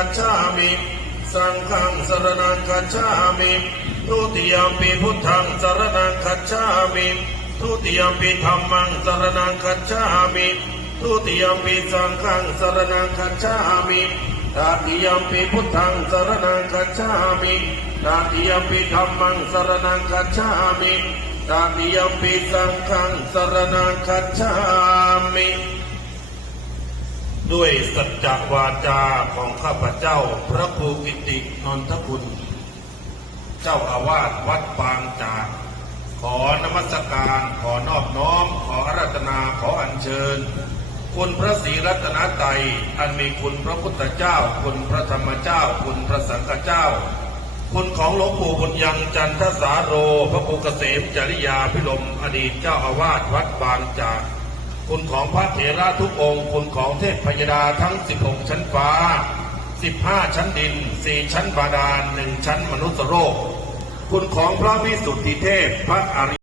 คัจฉามิสังฆังสรณังคัจฉามิทุติยมปีพุทธังสรณังคัจฉามิทุติยมปีธรรมังสรณังคัจฉามิทุติยมปีสังฆังสรณังคัจฉามิตาติยมปีพุทธังสรณังคัจฉามิตาติยมปีธรรมังสรณังคัจฉามิตาติยมปีสังฆังสรณังคัจฉามิ ด้วยสัจจวาจาของข้าพเจ้า พระครูกิตินนทคุณ เจ้าอาวาสวัดปางจาก ขอนมัสการขอนอบน้อม ขอราธนาขออัญเชิญ คุณพระศรีรัตนตรัยอันมีคุณพระพุทธเจ้า คุณพระธรรมเจ้า คุณพระสังฆเจ้า คุณของหลวงปู่บุญยังจันทสาโร พระครูเกษมจริยาพิลมอดีตเจ้าอาวาสวัดบางจาก คุณของพระเถระทุกองค์ คุณของเทพพยดาทั้ง 16 ชั้นฟ้า 15 ชั้นดิน 4 ชั้นบาดาล 1 ชั้นมนุษยโลก คุณของพระวิสุทธิเทพ พระอริ